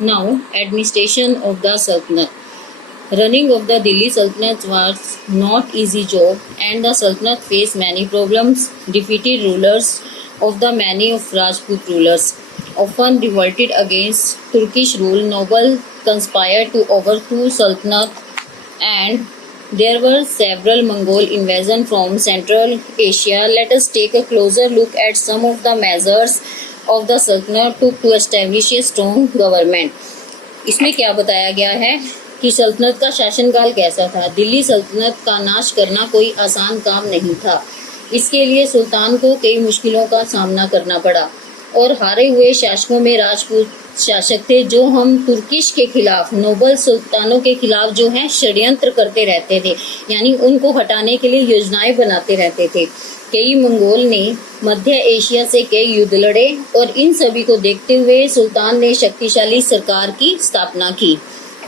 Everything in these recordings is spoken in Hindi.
Now, administration of the Sultanate. Running of the Delhi Sultanate was not easy job, and the Sultanate faced many problems. Defeated rulers of the many of Rajput rulers often revolted against Turkish rule. Nobles conspired to overthrow Sultanate, and there were several Mongol invasions from Central Asia. Let us take a closer look at some of the measures of the Sultanate took to establish a strong government. इसमें क्या बताया गया है कि सल्तनत का शासनकाल कैसा था। दिल्ली सल्तनत का नाश करना कोई आसान काम नहीं था। इसके लिए सुल्तान को कई मुश्किलों का सामना करना पड़ा और हारे हुए शासकों में राजपूत शासक थे जो हम तुर्किश के खिलाफ, नोबल सुल्तानों के खिलाफ जो है षड्यंत्र करते रहते थे, यानी उनको हटाने के लिए योजनाएं बनाते रहते थे। कई मंगोल ने मध्य एशिया से कई युद्ध लड़े और इन सभी को देखते हुए सुल्तान ने शक्तिशाली सरकार की स्थापना की।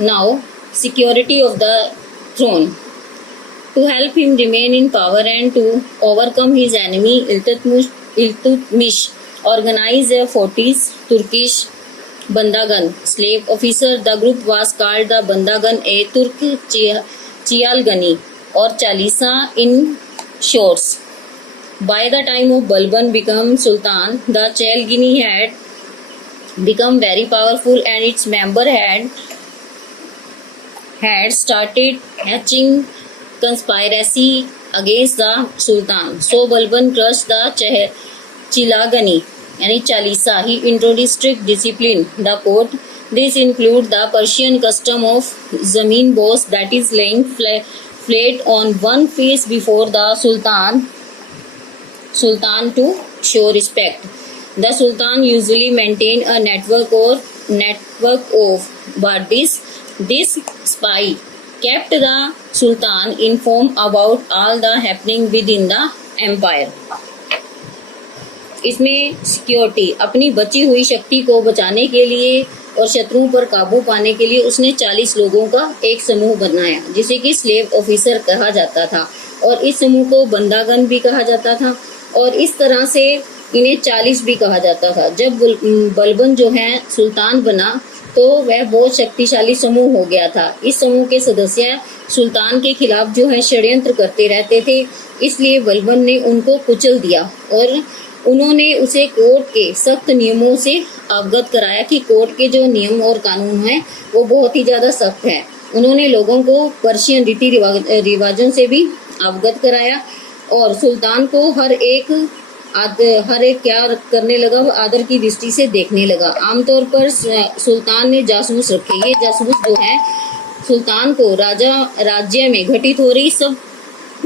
Now security of the throne. To help him remain in power and to overcome his enemy, Iltutmish organized a 40 Turkish Bandagan slave officer. The group was called the Bandagan, a Turk Chialgani or Chalisa in shorts. By the time of Balban became Sultan, the Chialgani had become very powerful and its member had started hatching conspiracy against the Sultan. So Balban crushed the Chilagani, yani Chalisa. He introduced strict discipline, the court. This includes the Persian custom of Zameen Bos, that is laying flat on one face before the Sultan to show respect. The Sultan usually maintained a network of Bardis. This spy kept the Sultan informed about all the happening within the empire. इसमें सिक्योरिटी, अपनी बची हुई शक्ति को बचाने के लिए और शत्रुओं पर काबू पाने के लिए उसने 40 लोगों का एक समूह बनाया जिसे कि स्लेव ऑफिसर कहा जाता था और इस समूह को बंदागन भी कहा जाता था और इस तरह से इन्हें 40 भी कहा जाता था। जब बलबन जो है सुल्तान बना तो वह बहुत शक्तिशाली समूह हो गया था। इस समूह के सदस्य सुल्तान के खिलाफ जो है षड्यंत्र करते रहते थे, इसलिए बलबन ने उनको कुचल दिया और उन्होंने उसे कोर्ट के सख्त नियमों से अवगत कराया कि कोर्ट के जो नियम और कानून हैं वो बहुत ही ज़्यादा सख्त है। उन्होंने लोगों को पर्शियन रीति रिवाजों से भी अवगत कराया और सुल्तान को हर एक क्या करने लगा, आदर की दृष्टि से देखने लगा। आमतौर पर सुल्तान ने जासूस रखे। ये जासूस जो है सुल्तान को राज्य में घटित हो रही सब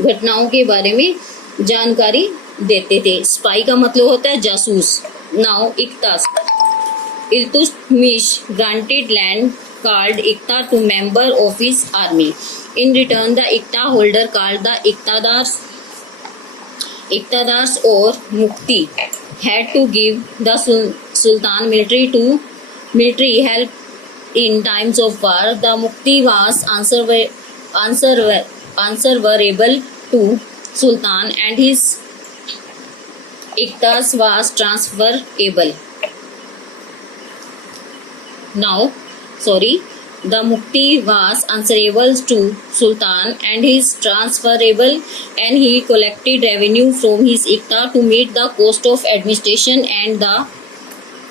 घटनाओं के बारे में जानकारी देते थे। स्पाई का मतलब होता है जासूस। Now iqtas. Iltutmish granted land called Ikta to member of his army. In return, the Ikta holder called the Iktadars or Mukti had to give the Sultan military help in times of war. The Mukti was answerable to Sultan and his Iktas was transferable. The Mukti was answerable to Sultan and his transferable, and he collected revenue from his Ikta to meet the cost of administration and the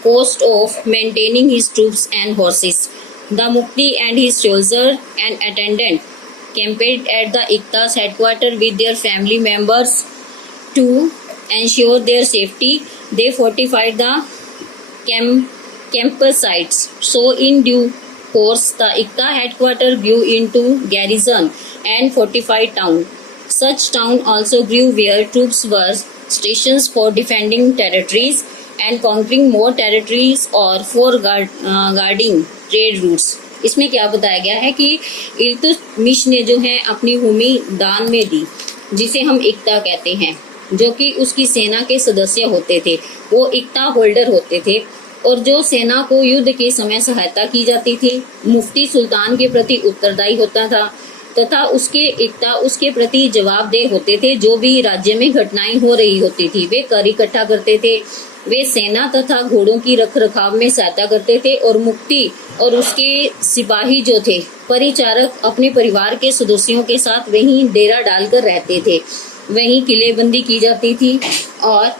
cost of maintaining his troops and horses. The Mukti and his soldier and attendant campaigned at the Ikta's headquarters with their family members to ensure their safety. They fortified the campsites. So in due course, the Ikta headquarters grew into garrison and fortified town. Such town also grew where troops were stationed for defending territories and conquering more territories or for guarding trade routes. इसमें क्या बताया गया है कि इल्तुतमिश ने जो है अपनी भूमि दान में दी, जिसे हम इक्ता कहते हैं, जो कि उसकी सेना के सदस्य होते थे, वो इक्ता होल्डर होते थे और जो सेना को युद्ध के समय सहायता की जाती थी। मुफ्ती सुल्तान के प्रति उत्तरदायी होता था तथा उसके इक्ता उसके प्रति जवाबदेह होते थे। जो भी राज्य में घटनाएं हो रही होती थी वे कर इकट्ठा करते थे वे सेना तथा घोड़ों की रखरखाव में सहायता करते थे और मुक्ति और उसके सिपाही जो थे परिचारक अपने परिवार के सदस्यों के साथ वहीं डेरा डालकर रहते थे, वहीं किलेबंदी की जाती थी। और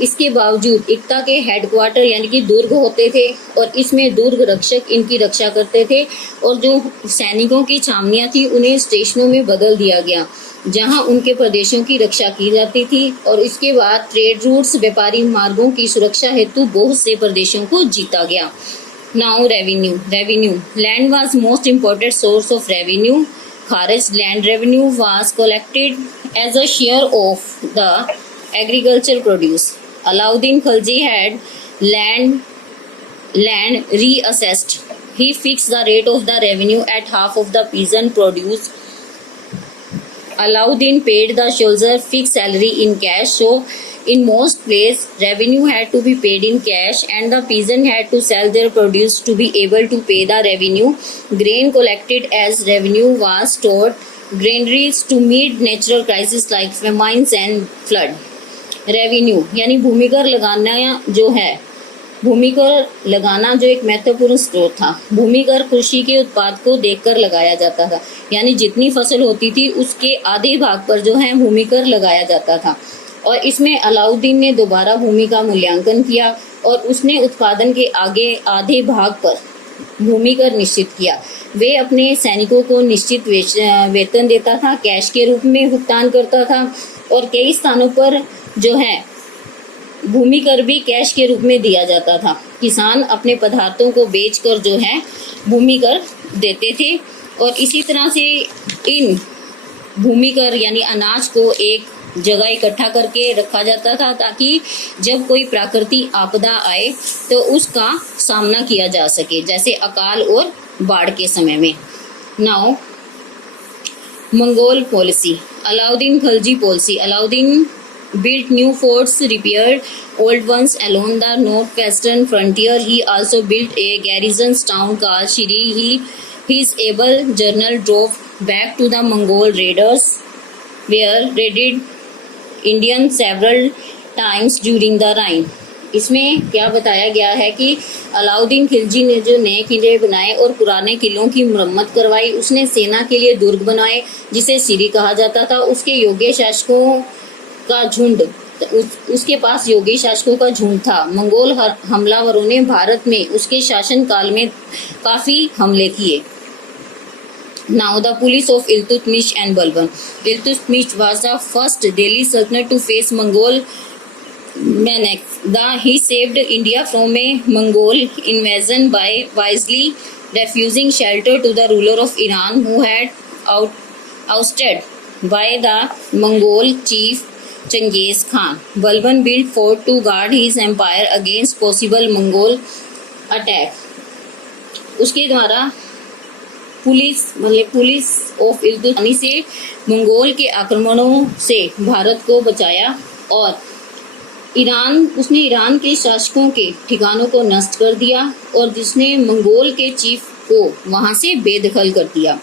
इसके बावजूद एकता के हेडक्वार्टर यानी कि दुर्ग होते थे और इसमें दुर्ग रक्षक इनकी रक्षा करते थे और जो सैनिकों की छावनियां थी उन्हें स्टेशनों में बदल दिया गया जहां उनके प्रदेशों की रक्षा की जाती थी। और इसके बाद ट्रेड रूट्स व्यापारी मार्गों की सुरक्षा हेतु बहुत से प्रदेशों को जीता गया। Now revenue land was most important source of revenue. Kharaj land revenue was collected as a share of the agricultural produce. Alauddin Khilji had land reassessed. He fixed the rate of the revenue at half of the peasant produce. Alauddin paid the soldier fixed salary in cash. So in most places revenue had to be paid in cash and the peasant had to sell their produce to be able to pay the revenue. Grain collected as revenue was stored granaries to meet natural crises like famines and flood. Revenue यानी भूमिकर लगाना जो है, भूमिकर लगाना जो एक महत्वपूर्ण स्रोत था। भूमिकर कृषि के उत्पाद को देखकर लगाया जाता था, यानी जितनी फसल होती थी उसके आधे भाग पर जो है भूमिकर लगाया जाता था। और इसमें अलाउद्दीन ने दोबारा भूमि का मूल्यांकन किया और उसने उत्पादन के आगे आधे भाग पर भूमिकर निश्चित किया। वे अपने सैनिकों को निश्चित वेतन देता था, कैश के रूप में भुगतान करता था और कई स्थानों पर जो है भूमि कर भी कैश के रूप में दिया जाता था। किसान अपने पदार्थों को बेचकर जो है भूमि कर देते थे और इसी तरह से इन भूमि कर यानी अनाज को एक जगह इकट्ठा करके रखा जाता था ताकि जब कोई प्राकृतिक आपदा आए तो उसका सामना किया जा सके, जैसे अकाल और बाढ़ के समय में। Now Mongol policy, Alauddin Khilji policy. Alauddin built new forts, repaired old ones along the northwestern frontier. He also built a garrison town called Shiri. His able general drove back to the Mongol raiders, where raided Indians several times during the reign. इसमें क्या बताया गया है कि अलाउद्दीन खिलजी ने जो नए किले बनाए और पुराने किलों की मरम्मत करवाई। उसने सेना के लिए दुर्ग बनाए जिसे सिरी कहा जाता था। उसके योग्य शासकों का झुंड, उसके पास योगी शासकों का झुंड था। मंगोल हमलावरों ने भारत में उसके शासन काल में काफी हमले किए। Now the police of Iltutmish and Balban. Iltutmish was the first Delhi Sultanate to face Mongol menace. He saved India from a Mongol invasion by wisely refusing shelter to the ruler of Iran who had ousted by the Mongol chief Genghis Khan. Balban built fort to guard his empire against possible Mongol attack. उसके द्वारा पुलिस ऑफ इल्तुतमिश से मंगोल के आक्रमणों से भारत को बचाया और उसने ईरान के शासकों के ठिकानों को नष्ट कर दिया और जिसने मंगोल के चीफ को वहां से बेदखल कर दिया।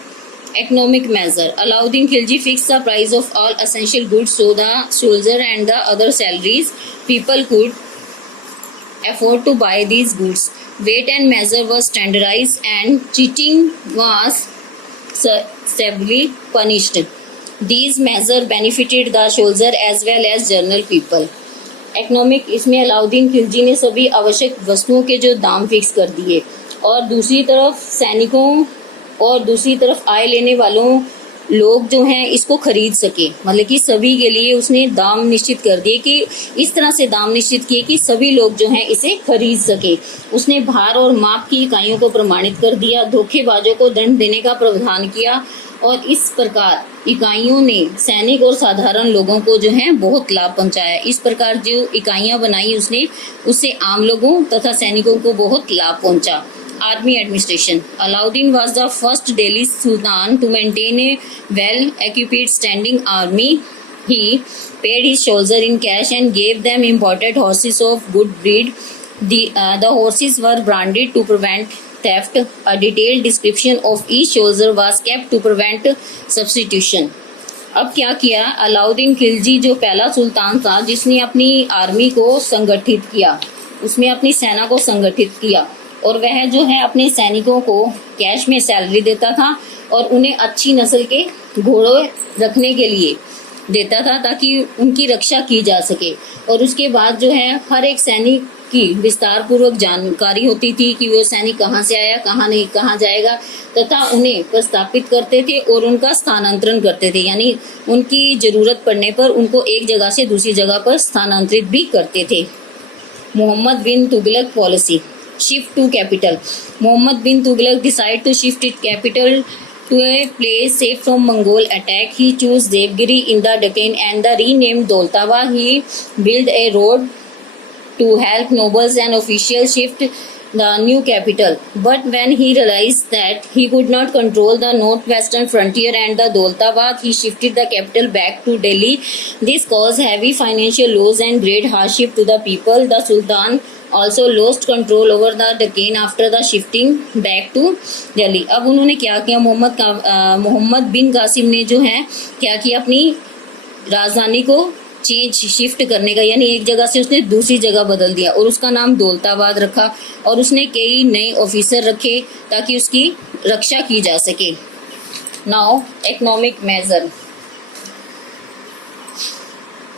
Economic measure. Alauddin Khilji fixed the price of all essential goods so the soldier and the other salaries people could afford to buy these goods. Weight and measure was standardized and cheating was severely punished. These measures benefited the soldier as well as general people. Economic, इसमें अलाउद्दीन खिलजी ने सभी आवश्यक वस्तुओं के जो दाम फिक्स कर दिए और दूसरी तरफ सैनिकों और दूसरी तरफ आय लेने वालों लोग जो हैं इसको खरीद सके, मतलब कि सभी के लिए उसने दाम निश्चित कर दिए कि इस तरह से दाम निश्चित किए कि सभी लोग जो हैं इसे खरीद सके। उसने भार और माप की इकाइयों को प्रमाणित कर दिया, धोखेबाजों को दंड देने का प्रावधान किया और इस प्रकार इकाइयों ने सैनिक और साधारण लोगों को जो है बहुत लाभ पहुंचाया। इस प्रकार जो इकाइयां बनाई उसने उससे आम लोगों तथा सैनिकों को बहुत लाभ पहुंचा। Army administration. Alauddin was the first Delhi Sultan to maintain a well-equipped standing army. He paid his soldiers in cash and gave them imported horses of good breed. The horses were branded to prevent theft. A detailed description of each soldier was kept to prevent substitution. अब क्या किया, अलाउद्दीन खिलजी जो पहला सुल्तान था जिसने अपनी आर्मी को संगठित किया, उसने अपनी सेना को संगठित किया और वह जो है अपने सैनिकों को कैश में सैलरी देता था और उन्हें अच्छी नस्ल के घोड़े रखने के लिए देता था ताकि उनकी रक्षा की जा सके। और उसके बाद जो है हर एक सैनिक की विस्तार पूर्वक जानकारी होती थी कि वो सैनिक कहाँ से आया, कहाँ नहीं, कहाँ जाएगा, तथा उन्हें प्रस्थापित करते थे और उनका स्थानांतरण करते थे, यानी उनकी जरूरत पड़ने पर उनको एक जगह से दूसरी जगह पर स्थानांतरित भी करते थे। Muhammad bin Tughlaq policy, shift to capital. Muhammad bin Tughlaq decide to shift it capital to a place safe from Mongol attack. He chose Devgiri in the Deccan and the renamed Doltava. He built a road to help nobles and officials shift the new capital. But when he realized that he could not control the northwestern frontier and the Doltavad, he shifted the capital back to Delhi. This caused heavy financial loss and great hardship to the people. The Sultan also lost control over the Deccan after the shifting back to Delhi. अब उन्होंने क्या किया, मोहम्मद बिन कासिम ने जो है क्या किया, अपनी राजधानी को शिफ्ट करने का, यानी एक जगह से उसने दूसरी जगह बदल दिया और उसका नाम दौलताबाद रखा और उसने कई नए ऑफिसर रखे ताकि उसकी रक्षा की जा सके। Now economic measure.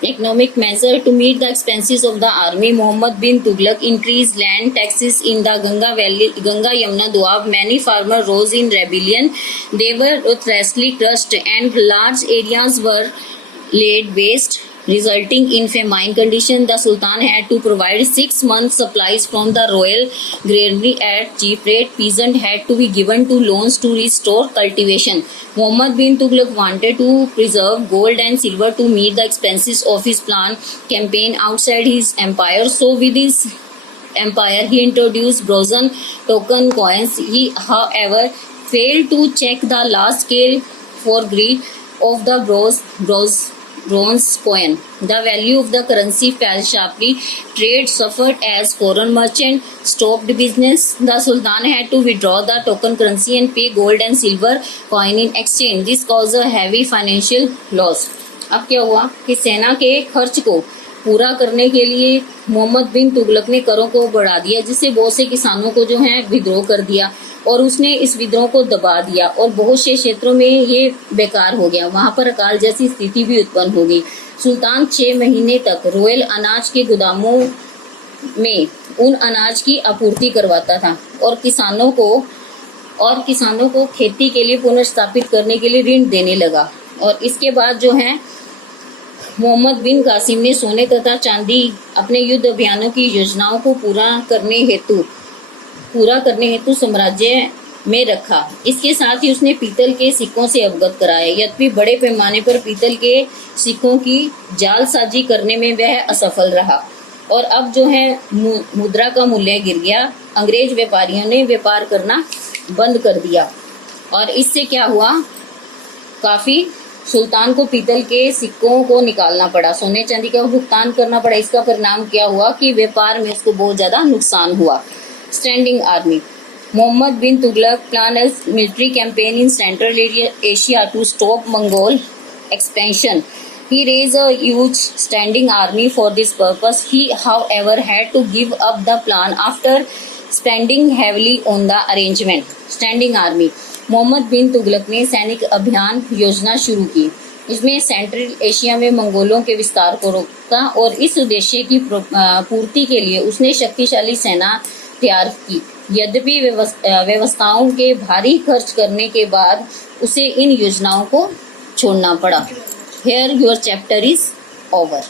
Economic measure to meet the expenses of the army. Muhammad bin Tughlaq increased land taxes in the Ganga Valley, Ganga Yamuna Doab. Many farmers rose in rebellion. They were ruthlessly crushed and large areas were laid waste, resulting in famine condition. The Sultan had to provide 6 months supplies from the royal granary at cheap rate. Peasants had to be given to loans to restore cultivation. Muhammad bin Tughlaq wanted to preserve gold and silver to meet the expenses of his planned campaign outside his empire. So with his empire, he introduced brazen token coins. He, however, failed to check the large scale for greed of the bronze coin. The value of the currency fell sharply. Trade suffered as foreign merchants stopped business. The Sultan had to withdraw the token currency and pay gold and silver coin in exchange. This caused a heavy financial loss. अब क्या हुआ कि सेना के खर्च को पूरा करने के लिए मोहम्मद बिन तुगलक ने करों को बढ़ा दिया, जिससे बहुत से किसानों को जो है विद्रोह कर दिया और उसने इस विद्रोह को दबा दिया और बहुत से क्षेत्रों में ये बेकार हो गया। वहां पर अकाल जैसी स्थिति भी उत्पन्न हो गई। सुल्तान 6 महीने तक रॉयल अनाज के गोदामों में उन अनाज की आपूर्ति करवाता था और किसानों को खेती के लिए पुनर्स्थापित करने के लिए ऋण देने लगा। और इसके बाद जो है मोहम्मद बिन कासिम ने सोने तथा चांदी अपने युद्ध अभियानों की योजनाओं को पूरा करने हेतु साम्राज्य में रखा। इसके साथ ही उसने पीतल के सिक्कों से अवगत कराया। यद्यपि बड़े पैमाने पर पीतल के सिक्कों की जालसाजी करने में वह असफल रहा और अब जो है मुद्रा का मूल्य गिर गया। अंग्रेज व्यापारियों ने व्यापार करना बंद कर दिया और इससे क्या हुआ, काफी सुल्तान को पीतल के सिक्कों को निकालना पड़ा, सोने चांदी का भुगतान करना पड़ा। इसका परिणाम क्या हुआ कि व्यापार में उसको बहुत ज्यादा नुकसान हुआ। Standing army. Mohammad bin Tughlaq plan a military campaign in Central Asia to stop Mongol expansion. He raised a huge standing army for this purpose. He, however, had to give up the plan after spending heavily on the arrangement. Standing army. Muhammad bin Tughlaq ने सैनिक अभियान योजना शुरू की। इसमें सेंट्रल एशिया में मंगोलों के विस्तार को रोका और इस उद्देश्य की पूर्ति के लिए उसने शक्तिशाली सेना तैयार की। यद्यपि व्यवस्थाओं के भारी खर्च करने के बाद उसे इन योजनाओं को छोड़ना पड़ा। Here your chapter is over.